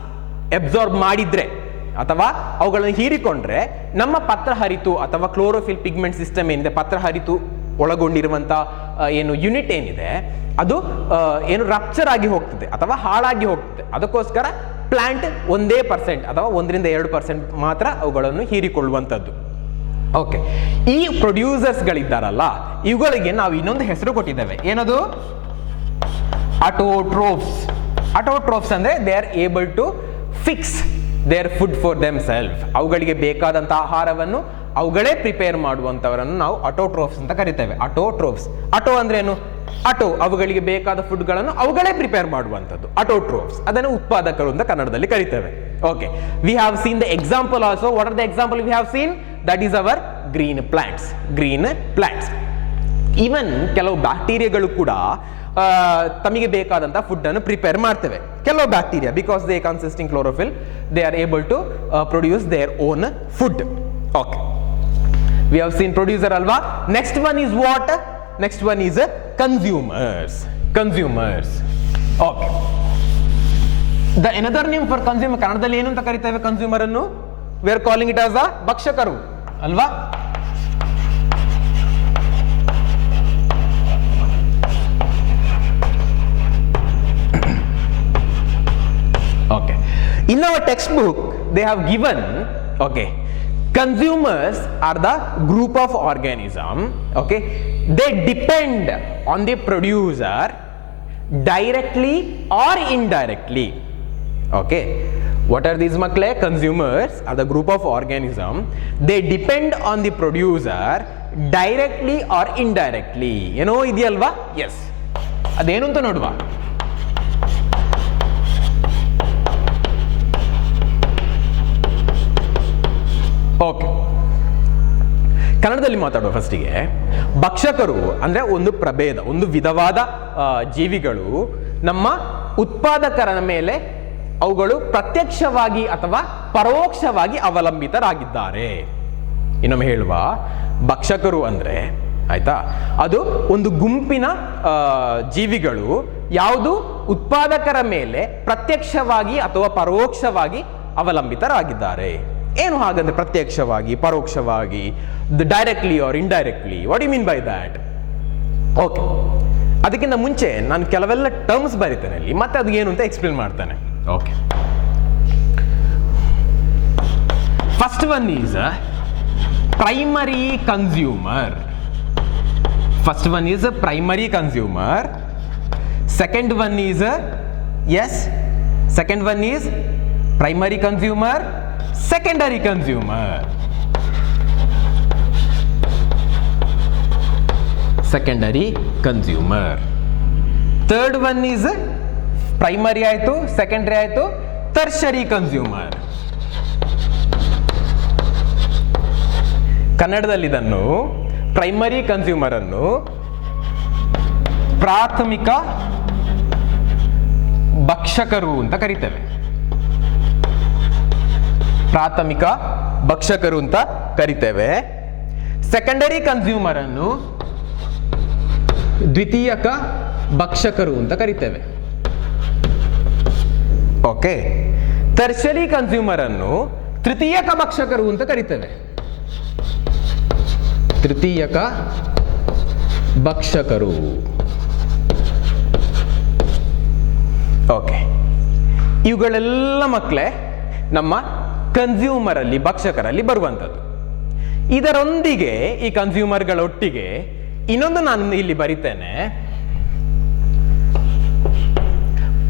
ಅಬ್ಸಾರ್ಬ್ ಮಾಡಿದ್ರೆ ಅಥವಾ ಅವುಗಳನ್ನು ಹೀರಿಕೊಂಡ್ರೆ ನಮ್ಮ ಪತ್ರಹರಿತು ಅಥವಾ ಕ್ಲೋರೋಫಿಲ್ ಪಿಗ್ಮೆಂಟ್ ಸಿಸ್ಟಮ್ ಏನಿದೆ, ಪತ್ರಹರಿತು ಒಳಗೊಂಡಿರುವಂತಹ ಏನು ಯೂನಿಟ್ ಏನಿದೆ ಅದು ಏನು ರಪ್ಚರ್ ಆಗಿ ಹೋಗ್ತದೆ ಅಥವಾ ಹಾಳಾಗಿ ಹೋಗ್ತದೆ. ಅದಕ್ಕೋಸ್ಕರ ಪ್ಲಾಂಟ್ 1% ಅಥವಾ 1-2% ಮಾತ್ರ ಅವುಗಳನ್ನು ಹೀರಿಕೊಳ್ಳುವಂಥದ್ದು. ಓಕೆ, ಈ ಪ್ರೊಡ್ಯೂಸರ್ಸ್ಗಳಿದ್ದಾರಲ್ಲ ಇವುಗಳಿಗೆ ನಾವು ಇನ್ನೊಂದು ಹೆಸರು ಕೊಟ್ಟಿದ್ದೇವೆ. ಏನದು? ಅಟೋಟ್ರೋಫ್ಸ್. ಅಟೋಟ್ರೋಫ್ಸ್ ಅಂದ್ರೆ they are able to fix their food for them self. ಅವುಗಳಿಗೆ ಬೇಕಾದಂಥ ಆಹಾರವನ್ನು ಅವುಗಳೇ ಪ್ರಿಪೇರ್ ಮಾಡುವಂಥವರನ್ನು ನಾವು ಅಟೋಟ್ರೋಫ್ಸ್ ಅಂತ ಕರಿತೇವೆ. ಅಟೋಟ್ರೋಫ್ಸ್. ಅಟೋ ಅಂದ್ರೆ ಏನು? ಅಟೋ, ಅವುಗಳಿಗೆ ಬೇಕಾದ ಫುಡ್ಗಳನ್ನು ಅವುಗಳೇ ಪ್ರಿಪೇರ್ ಮಾಡುವಂಥದ್ದು ಅಟೋಟ್ರೋಫ್ಸ್. ಅದನ್ನು ಉತ್ಪಾದಕರು ಅಂತ ಕನ್ನಡದಲ್ಲಿ ಕರಿತೇವೆ. Okay, we have seen the example also. What are the example we have seen? That is our green plants. Green plants. Even ಕೆಲವು ಬ್ಯಾಕ್ಟೀರಿಯಾಗಳು ಕೂಡ ತಮಗೆ ಬೇಕಾದಂತಹ ಫುಡ್ ಅನ್ನು ಪ್ರಿಪೇರ್ ಮಾಡ್ತೇವೆ. ಕೆಲವು bacteria, because they consisting chlorophyll, they are able to produce their own food. Okay, we have seen producer alva. Next one is what? Next one is consumers. Consumers. Okay, the another name for consumer, kannadalli ಏನು ಅಂತ ಕರೀತೇವೆ consumer ಅನ್ನು? we are calling it as a ಭಕ್ಷಕರು ಅಲ್ವಾ? Okay, in our textbook they have given, okay, consumers are the group of organism, okay, they depend on the producer directly or indirectly. Okay, what are these makle? Consumers are the group of organism, they depend on the producer directly or indirectly. ಏನೋ ಇದೆಯಲ್ವಾ? S, ಅದೇನು ಅಂತ ನೋಡುವ. Okay, ಕನ್ನಡದಲ್ಲಿ ಮಾತಾಡುವ ಫಸ್ಟಿಗೆ. ಭಕ್ಷಕರು ಅಂದ್ರೆ ಒಂದು ಪ್ರಭೇದ, ಒಂದು ವಿಧವಾದ ಜೀವಿಗಳು ನಮ್ಮ ಉತ್ಪಾದಕರ ಮೇಲೆ ಅವುಗಳು ಪ್ರತ್ಯಕ್ಷವಾಗಿ ಅಥವಾ ಪರೋಕ್ಷವಾಗಿ ಅವಲಂಬಿತರಾಗಿದ್ದಾರೆ. ಇನ್ನೊಮ್ಮೆ ಹೇಳುವ, ಭಕ್ಷಕರು ಅಂದ್ರೆ ಆಯ್ತಾ, ಅದು ಒಂದು ಗುಂಪಿನ ಜೀವಿಗಳು ಯಾವುದು ಉತ್ಪಾದಕರ ಮೇಲೆ ಪ್ರತ್ಯಕ್ಷವಾಗಿ ಅಥವಾ ಪರೋಕ್ಷವಾಗಿ ಅವಲಂಬಿತರಾಗಿದ್ದಾರೆ. ಏನು ಹಾಗಂದ್ರೆ ಪ್ರತ್ಯಕ್ಷವಾಗಿ, ಪರೋಕ್ಷವಾಗಿ, directly or indirectly? What you mean by that? Okay, ಅದಕ್ಕಿಂತ ಮುಂಚೆ ನಾನು ಕೆಲವೆಲ್ಲ ಟರ್ಮ್ಸ್ ಬರೀತೇನೆ ಅಲ್ಲಿ, ಮತ್ತೆ ಅದು ಏನು ಅಂತ ಎಕ್ಸ್ಪ್ಲೇನ್ ಮಾಡ್ತಾನೆ. Okay, first one is primary consumer. First one is primary consumer. Second one is, yes, second one is primary consumer, secondary consumer. Secondary consumer. Third one is primary ಆಯ್ತು, secondary ಆಯ್ತು, tertiary consumer. ಕನ್ನಡದಲ್ಲಿ ಇದನ್ನು primary consumer ಅನ್ನು ಪ್ರಾಥಮಿಕ ಭಕ್ಷಕರು ಅಂತ ಕರೀತೇವೆ. ಪ್ರಾಥಮಿಕ ಭಕ್ಷಕರು ಅಂತ ಕರಿತೇವೆ. ಸೆಕೆಂಡರಿ ಕನ್ಸ್ಯೂಮರ್ ಅನ್ನು ದ್ವಿತೀಯಕ ಭಕ್ಷಕರು ಅಂತ ಕರಿತೇವೆ. ಓಕೆ, ಟರ್ಷರಿ ಕನ್ಸ್ಯೂಮರ್ ಅನ್ನು ತೃತೀಯಕ ಭಕ್ಷಕರು ಅಂತ ಕರಿತೇವೆ. ತೃತೀಯಕ ಭಕ್ಷಕರು. ಓಕೆ, ಇವುಗಳೆಲ್ಲ ಮಕ್ಕಳೇ ನಮ್ಮ ಕನ್ಸ್ಯೂಮರ್ ಅಲ್ಲಿ, ಭಕ್ಷಕರಲ್ಲಿ ಬರುವಂಥದ್ದು. ಇದರೊಂದಿಗೆ ಈ ಕನ್ಸ್ಯೂಮರ್ಗಳೊಟ್ಟಿಗೆ ಇನ್ನೊಂದು ನಾನು ಇಲ್ಲಿ ಬರಿತೇನೆ,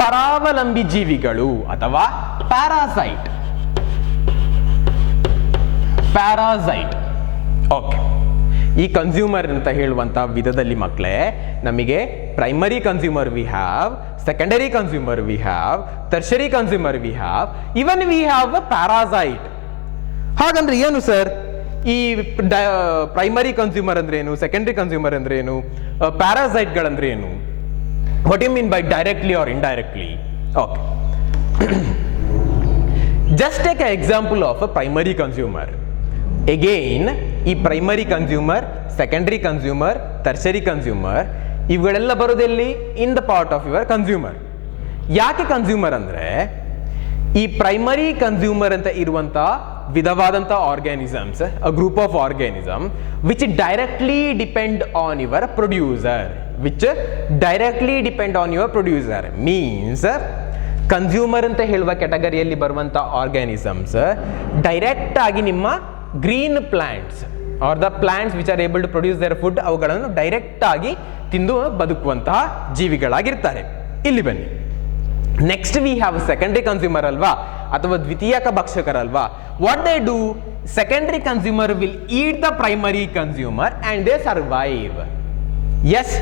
ಪರಾವಲಂಬಿ ಜೀವಿಗಳು ಅಥವಾ ಪ್ಯಾರಾಸೈಟ್. ಪ್ಯಾರಾಸೈಟ್. ಓಕೆ, ಈ ಕನ್ಸ್ಯೂಮರ್ ಅಂತ ಹೇಳುವಂತಹ ವಿಧದಲ್ಲಿ ಮಕ್ಕಳೇ ನಮಗೆ primary consumer we have, secondary consumer we have, tertiary consumer we have, even we have parasite. ಹಾಗಂದ್ರೆ ಏನು ಸರ್? ಈ ಪ್ರೈಮರಿ ಕನ್ಸ್ಯೂಮರ್ ಅಂದ್ರೆ ಏನು, ಸೆಕೆಂಡರಿ ಕನ್ಸ್ಯೂಮರ್ ಅಂದ್ರೆ ಏನು, ಪ್ಯಾರಾಸೈಟ್ಗಳಂದ್ರೆ ಏನು? What you mean by directly or indirectly? Okay, just take a example of a primary consumer. Again ಈ primary consumer, secondary consumer, tertiary consumer ಇವುಗಳೆಲ್ಲ ಬರೋದೆಲ್ಲಿ? In the part of your consumer. ಯಾಕೆ consumer ಅಂದ್ರೆ ಈ ಪ್ರೈಮರಿ ಕನ್ಸ್ಯೂಮರ್ ಅಂತ ಇರುವಂತ ವಿಧವಾದಂಥ organisms, a group of organism which directly depend on your producer, which directly depend on your producer means consumer ಅಂತ ಹೇಳುವ ಕ್ಯಾಟಗರಿಯಲ್ಲಿ ಬರುವಂಥ ಆರ್ಗ್ಯಾನಿಸಮ್ಸ್ ಡೈರೆಕ್ಟ್ ಆಗಿ ನಿಮ್ಮ green plants are the plants which are able to produce their food, ಅವುಗಳನ್ನು direct ಆಗಿ ತಿಂದು ಬದುಕುವಂತಹ ಜೀವಿಗಳಾಗಿರ್ತಾರೆ. ಇಲ್ಲಿ ಬನ್ನಿ, next we have secondary consumer ಅಲ್ವಾ, ಅಥವಾ ದ್ವಿತೀಯಕ ಭಕ್ಷಕರಲ್ವಾ. What they do, secondary consumer will eat the primary consumer and they survive. Yes,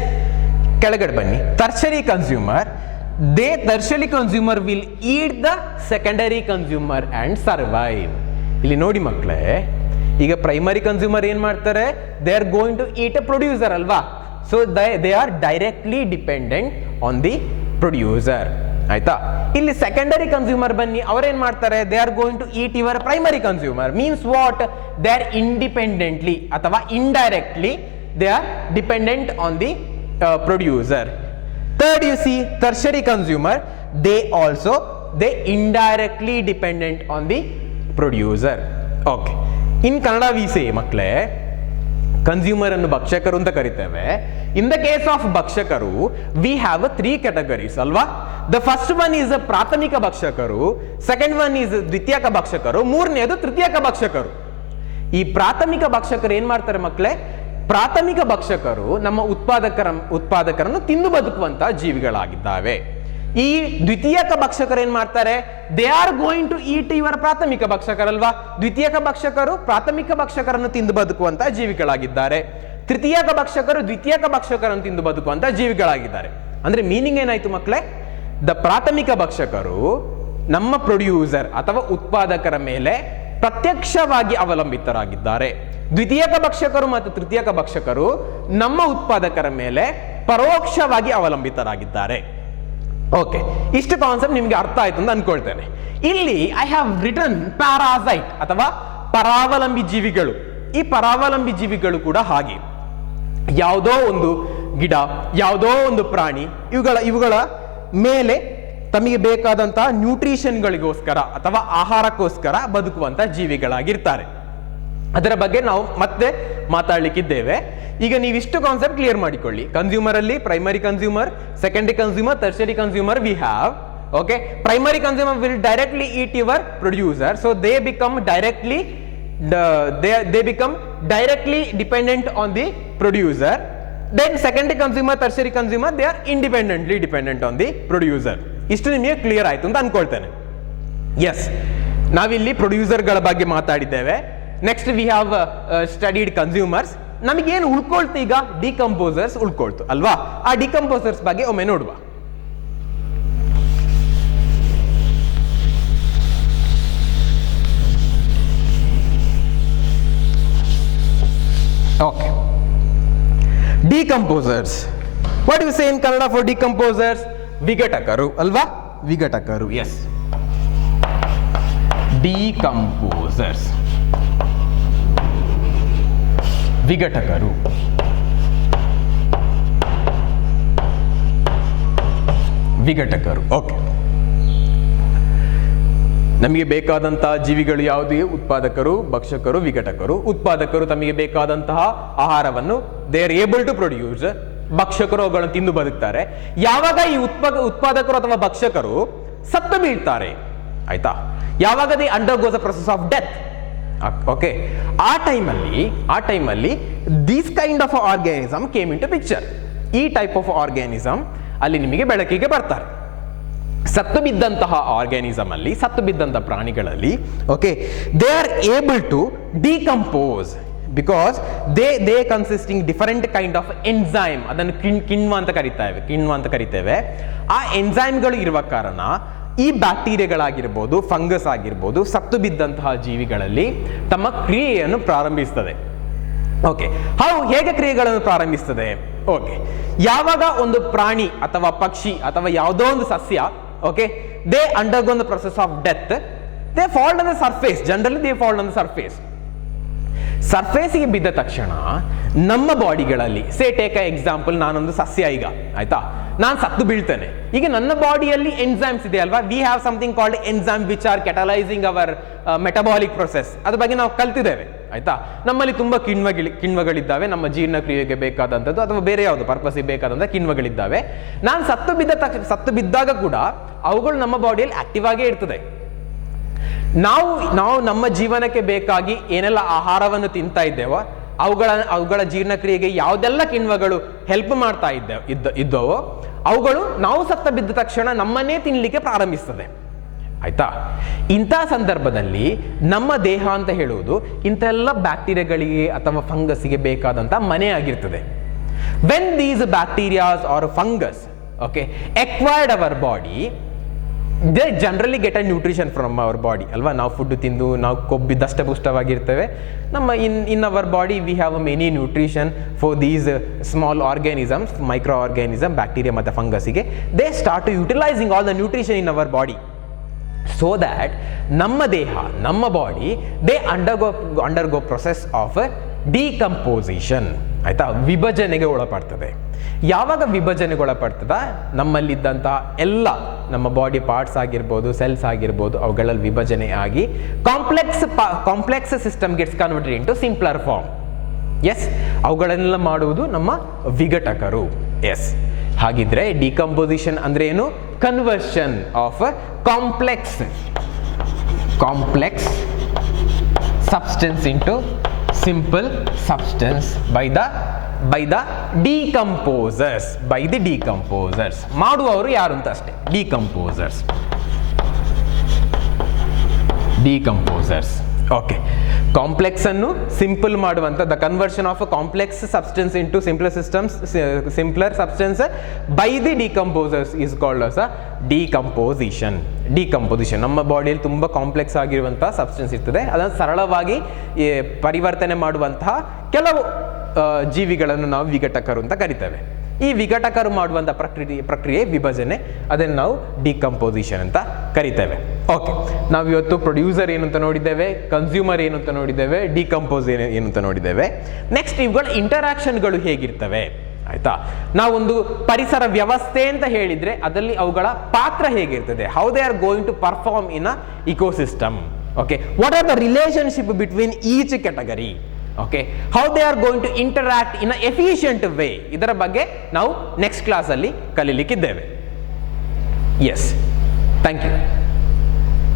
ಕೆಳಗಡೆ ಬನ್ನಿ. Tertiary consumer will eat the secondary consumer and survive. ಇಲ್ಲಿ ನೋಡಿ ಮಕ್ಕಳೇ, ಈಗ ಪ್ರೈಮರಿ ಕನ್ಸ್ಯೂಮರ್ ಏನ್ ಮಾಡ್ತಾರೆ, they are going to eat A producer ಅಲ್ವಾ. So they are directly dependent on the producer. ಆಯ್ತಾ. ಇಲ್ಲಿ ಸೆಕೆಂಡರಿ ಕನ್ಸ್ಯೂಮರ್ ಬನ್ನಿ, ಅವರೇನ್ ಮಾಡ್ತಾರೆ, they are going to eat your primary consumer means what, they are independently ಅಥವಾ indirectly they are dependent on the producer. Third you see tertiary consumer, they indirectly dependent on the producer. Okay, in Kannada we say ಮಕ್ಕಳೇ, consumer ಅನ್ನು ಭಕ್ಷಕರು ಅಂತ ಕರಿತೇವೆ. In the case of ಭಕ್ಷಕರು we have 3 categories ಅಲ್ವಾ. The first one is ಪ್ರಾಥಮಿಕ ಭಕ್ಷಕರು, second one is ದ್ವಿತೀಯಕ ಭಕ್ಷಕರು, ಮೂರನೇದು ತೃತೀಯಕ ಭಕ್ಷಕರು. ಈ ಪ್ರಾಥಮಿಕ ಭಕ್ಷಕರು ಏನ್ ಮಾಡ್ತಾರೆ ಮಕ್ಕಳೇ, ಪ್ರಾಥಮಿಕ ಭಕ್ಷಕರು ನಮ್ಮ ಉತ್ಪಾದಕರನ್ನು ತಿಂದು ಬದುಕುವಂತಹ ಜೀವಿಗಳಾಗಿದ್ದಾವೆ. ಈ ದ್ವಿತೀಯಕ ಭಕ್ಷಕರು ಏನ್ ಮಾಡ್ತಾರೆ, they are going to eat your ಪ್ರಾಥಮಿಕ ಭಕ್ಷಕರಲ್ವಾ. ದ್ವಿತೀಯಕ ಭಕ್ಷಕರು ಪ್ರಾಥಮಿಕ ಭಕ್ಷಕರನ್ನು ತಿಂದು ಬದುಕುವಂತಹ ಜೀವಿಗಳಾಗಿದ್ದಾರೆ. ತೃತೀಯಕ ಭಕ್ಷಕರು ದ್ವಿತೀಯಕ ಭಕ್ಷಕರನ್ನು ತಿಂದು ಬದುಕುವಂತಹ ಜೀವಿಗಳಾಗಿದ್ದಾರೆ. ಅಂದ್ರೆ ಮೀನಿಂಗ್ ಏನಾಯ್ತು ಮಕ್ಕಳೇ, ದ ಪ್ರಾಥಮಿಕ ಭಕ್ಷಕರು ನಮ್ಮ ಪ್ರೊಡ್ಯೂಸರ್ ಅಥವಾ ಉತ್ಪಾದಕರ ಮೇಲೆ ಪ್ರತ್ಯಕ್ಷವಾಗಿ ಅವಲಂಬಿತರಾಗಿದ್ದಾರೆ. ದ್ವಿತೀಯಕ ಭಕ್ಷಕರು ಮತ್ತು ತೃತೀಯಕ ಭಕ್ಷಕರು ನಮ್ಮ ಉತ್ಪಾದಕರ ಮೇಲೆ ಪರೋಕ್ಷವಾಗಿ ಅವಲಂಬಿತರಾಗಿದ್ದಾರೆ. ಓಕೆ, ಇಷ್ಟು ಕಾನ್ಸೆಪ್ಟ್ ನಿಮ್ಗೆ ಅರ್ಥ ಆಯ್ತು ಅಂತ ಅನ್ಕೊಳ್ತೇನೆ. ಇಲ್ಲಿ ಐ ಹ್ಯಾವ್ ರಿಟನ್ ಪ್ಯಾರಾಸೈಟ್ ಅಥವಾ ಪರಾವಲಂಬಿ ಜೀವಿಗಳು. ಈ ಪರಾವಲಂಬಿ ಜೀವಿಗಳು ಕೂಡ ಹಾಗೆ, ಯಾವುದೋ ಒಂದು ಗಿಡ, ಯಾವುದೋ ಒಂದು ಪ್ರಾಣಿ, ಇವುಗಳ ಮೇಲೆ ತಮಗೆ ಬೇಕಾದಂತಹ ನ್ಯೂಟ್ರಿಷನ್ಗಳಿಗೋಸ್ಕರ ಅಥವಾ ಆಹಾರಕ್ಕೋಸ್ಕರ ಬದುಕುವಂತ ಜೀವಿಗಳಾಗಿರ್ತಾರೆ. ಅದರ ಬಗ್ಗೆ ನಾವು ಮತ್ತೆ ಮಾತಾಡ್ಲಿಕ್ಕಿದ್ದೇವೆ. ಈಗ ನೀವಿಷ್ಟು ಕಾನ್ಸೆಪ್ಟ್ ಕ್ಲಿಯರ್ ಮಾಡಿಕೊಳ್ಳಿ. ಕನ್ಸ್ಯೂಮರ್ ಅಲ್ಲಿ primary consumer, secondary consumer, tertiary consumer we have. Okay, primary consumer will directly eat your producer, so they become directly dependent on the producer. Then secondary consumer, tertiary consumer, they are independently dependent on the producer. ಇಷ್ಟು ನಿಮಗೆ clear ಆಯ್ತು ಅಂತ ಅನ್ಕೊಳ್ತೇನೆ. S, ನಾವಿಲ್ಲಿ ಪ್ರೊಡ್ಯೂಸರ್ಗಳ ಬಗ್ಗೆ ಮಾತಾಡಿದ್ದೇವೆ. Next we have studied consumers. ನಮಗೇನು ಉಳ್ಕೊಳ್ತು ಈಗ, ಡಿಕಂಪೋಸರ್ಸ್ ಉಳ್ಕೊಳ್ತು ಅಲ್ವಾ. ಆ ಡಿಕಂಪೋಸರ್ಸ್ ಬಗ್ಗೆ ಒಮ್ಮೆ ನೋಡುವ. Okay, decomposers. What do you say in Kannada for decomposers? Vigatakaru alva, vigatakaru. Yes, decomposers, vigatakaru. Okay, ನಮಗೆ ಬೇಕಾದಂತಹ ಜೀವಿಗಳು ಯಾವುದು? ಉತ್ಪಾದಕರು, ಭಕ್ಷಕರು, ವಿಘಟಕರು. ಉತ್ಪಾದಕರು ತಮಗೆ ಬೇಕಾದಂತಹ ಆಹಾರವನ್ನು they are able to produce. ಭಕ್ಷಕರು ಅವುಗಳನ್ನು ತಿಂದು ಬದುಕ್ತಾರೆ. ಯಾವಾಗ ಈ ಉತ್ಪಾದಕರು ಅಥವಾ ಭಕ್ಷಕರು ಸತ್ತು ಬೀಳ್ತಾರೆ, ಆಯ್ತಾ, ಯಾವಾಗ they undergoes a process of death, okay, ಆ ಟೈಮಲ್ಲಿ this kind of organism came into picture. ಈ ಟೈಪ್ ಆಫ್ ಆರ್ಗ್ಯಾನಿಸಮ್ ಅಲ್ಲಿ ನಿಮಗೆ ಬೆಳಕಿಗೆ ಬರ್ತಾರೆ. ಸತ್ತು ಬಿದ್ದಂತಹ ಆರ್ಗ್ಯಾನಿಸಮ್ ಅಲ್ಲಿ, ಸತ್ತು ಬಿದ್ದಂತಹ ಪ್ರಾಣಿಗಳಲ್ಲಿ, okay, they are able to decompose because they consisting different kind of enzyme. ಅದನ್ನು ಕಿಣ್ವ ಅಂತ ಕರಿತೇವೆ. ಆ ಎನ್ಸೈಮ್ಗಳು ಇರುವ ಕಾರಣ ಈ ಬ್ಯಾಕ್ಟೀರಿಯಾಗಳಾಗಿರ್ಬೋದು, ಫಂಗಸ್ ಆಗಿರ್ಬೋದು, ಸತ್ತು ಬಿದ್ದಂತಹ ಜೀವಿಗಳಲ್ಲಿ ತಮ್ಮ ಕ್ರಿಯೆಯನ್ನು ಪ್ರಾರಂಭಿಸ್ತದೆ. ಓಕೆ, ಹೇಗೆ ಕ್ರಿಯೆಗಳನ್ನು ಪ್ರಾರಂಭಿಸ್ತದೆ? ಓಕೆ, ಯಾವಾಗ ಒಂದು ಪ್ರಾಣಿ ಅಥವಾ ಪಕ್ಷಿ ಅಥವಾ ಯಾವುದೋ ಒಂದು ಸಸ್ಯ, okay, they undergo the process of death, they falled on the surface. Generally they falled on the ಸರ್ಫೇಸಿಗೆ ಬಿದ್ದ ತಕ್ಷಣ ನಮ್ಮ ಬಾಡಿಗಳಲ್ಲಿ, ಸೇ ಟೇಕ್ ಅ ಎಕ್ಸಾಂಪಲ್, ನಾನೊಂದು ಸಸ್ಯ ಈಗ, ಆಯ್ತಾ, ನಾನು ಸತ್ತು ಬೀಳ್ತೇನೆ. ಈಗ ನನ್ನ ಬಾಡಿಯಲ್ಲಿ ಎನ್ಸೈಮ್ಸ್ ಇದೆ ಅಲ್ವಾ, we have something called enzyme which are catalysing our metabolic process ಅದ್ರ ಬಗ್ಗೆ ನಾವು ಕಲ್ತಿದ್ದೇವೆ ಆಯ್ತಾ. ನಮ್ಮಲ್ಲಿ ತುಂಬ ಕಿಣ್ವಗಳಿದ್ದಾವೆ, ನಮ್ಮ ಜೀರ್ಣಕ್ರಿಯೆಗೆ ಬೇಕಾದಂಥದ್ದು ಅಥವಾ ಬೇರೆ ಯಾವುದು ಪರ್ಪಸ್ಗೆ ಬೇಕಾದಂಥ ಕಿಣ್ವಗಳಿದ್ದಾವೆ. ನಾನು ಸತ್ತು ಬಿದ್ದಾಗ ಕೂಡ ಅವುಗಳು ನಮ್ಮ ಬಾಡಿಯಲ್ಲಿ ಆಕ್ಟಿವ್ ಆಗೇ ಇರ್ತದೆ. ನಾವು ನಮ್ಮ ಜೀವನಕ್ಕೆ ಬೇಕಾಗಿ ಏನೆಲ್ಲ ಆಹಾರವನ್ನು ತಿಂತಾ ಇದ್ದೇವೋ ಅವುಗಳ ಜೀರ್ಣಕ್ರಿಯೆಗೆ ಯಾವುದೆಲ್ಲ ಕಿಣ್ವಗಳು ಹೆಲ್ಪ್ ಮಾಡ್ತಾ ಇದ್ದವೋ ಅವುಗಳು ನಾವು ಸತ್ತ ಬಿದ್ದ ತಕ್ಷಣ ನಮ್ಮನ್ನೇ ತಿನ್ನಲಿಕ್ಕೆ ಪ್ರಾರಂಭಿಸ್ತದೆ ಆಯ್ತಾ. ಇಂಥ ಸಂದರ್ಭದಲ್ಲಿ ನಮ್ಮ ದೇಹ ಅಂತ ಹೇಳುವುದು ಇಂಥೆಲ್ಲ ಬ್ಯಾಕ್ಟೀರಿಯಾಗಳಿಗೆ ಅಥವಾ ಫಂಗಸ್ಗೆ ಬೇಕಾದಂಥ ಮನೆ ಆಗಿರ್ತದೆ. When these bacterias or fungus acquired our body, they generally get a nutrition from our body ಅಲ್ವಾ. ನಾವು ಫುಡ್ ತಿಂದು ನಾವು ಕೊಬ್ಬಿ ದಷ್ಟಪುಷ್ಟವಾಗಿರ್ತೇವೆ. ನಮ್ಮ in our body we have many nutrition for these small organisms, micro organism, bacteria ಮತ್ತು ಫಂಗಸ್ಗೆ they start to utilising all the nutrition in our body so that ನಮ್ಮ ದೇಹ ನಮ್ಮ body they undergo process of decomposition ಆಯ್ತಾ, ವಿಭಜನೆಗೆ ಒಳಪಡ್ತದೆ. ಯಾವಾಗ ವಿಭಜನೆಗೊಳಪಡ್ತದ ನಮ್ಮಲ್ಲಿದ್ದಂಥ ಎಲ್ಲ ನಮ್ಮ ಬಾಡಿ ಪಾರ್ಟ್ಸ್ ಆಗಿರ್ಬೋದು, ಸೆಲ್ಸ್ ಆಗಿರ್ಬೋದು, ಅವುಗಳಲ್ಲಿ ವಿಭಜನೆ ಆಗಿ complex system gets converted into simpler form. Yes, ಅವುಗಳನ್ನೆಲ್ಲ ಮಾಡುವುದು ನಮ್ಮ ವಿಘಟಕರು. ಎಸ್, ಹಾಗಿದ್ರೆ ಡಿಕಂಪೋಸಿಷನ್ ಅಂದ್ರೆ ಏನು? Conversion of complex substance into simple substance by the decomposers. ಮಾಡುವವರು ಯಾರು ಅಂತ ಅಷ್ಟೇ, ಡಿಕಂಪೋಸರ್ಸ್. ಓಕೆ, ಕಾಂಪ್ಲೆಕ್ಸ್ ಅನ್ನು ಸಿಂಪಲ್ ಮಾಡುವಂತ the conversion of complex substance into simpler substance by the decomposers is called as a decomposition. ನಮ್ಮ ಬಾಡಿಯಲ್ಲಿ ತುಂಬ ಕಾಂಪ್ಲೆಕ್ಸ್ ಆಗಿರುವಂತಹ ಸಬ್ಸ್ಟೆನ್ಸ್ ಇರ್ತದೆ, ಅದನ್ನು ಸರಳವಾಗಿ ಪರಿವರ್ತನೆ ಮಾಡುವಂತಹ ಕೆಲವು ಜೀವಿಗಳನ್ನು ನಾವು ವಿಘಟಕರು ಅಂತ ಕರಿತೇವೆ. ಈ ವಿಘಟಕರು ಮಾಡುವಂಥ ಪ್ರಕ್ರಿಯೆ ವಿಭಜನೆ, ಅದನ್ನು ನಾವು ಡಿಕಂಪೋಸಿಷನ್ ಅಂತ ಕರಿತೇವೆ. ಓಕೆ, ನಾವು ಇವತ್ತು ಪ್ರೊಡ್ಯೂಸರ್ ಏನು ಅಂತ ನೋಡಿದ್ದೇವೆ, ಕನ್ಸ್ಯೂಮರ್ ಏನು ಅಂತ ನೋಡಿದ್ದೇವೆ, ಡಿಕಂಪೋಸ್ ಏನು ಅಂತ ನೋಡಿದ್ದೇವೆ. ನೆಕ್ಸ್ಟ್ ಇವುಗಳ ಇಂಟರಾಕ್ಷನ್ಗಳು ಹೇಗಿರ್ತವೆ ಆಯ್ತಾ. ನಾವೊಂದು ಪರಿಸರ ವ್ಯವಸ್ಥೆ ಅಂತ ಹೇಳಿದ್ರೆ ಅದರಲ್ಲಿ ಅವುಗಳ ಪಾತ್ರ ಹೇಗಿರ್ತದೆ, how they are going to perform in a ecosystem. Okay, what are the relationship between each category. Okay, how they are going to interact in a efficient way. ಇದರ ಬಗ್ಗೆ ನಾವು ನೆಕ್ಸ್ಟ್ ಕ್ಲಾಸಲ್ಲಿ ಕಲೀಲಿಕ್ಕಿದ್ದೇವೆ. S, thank you.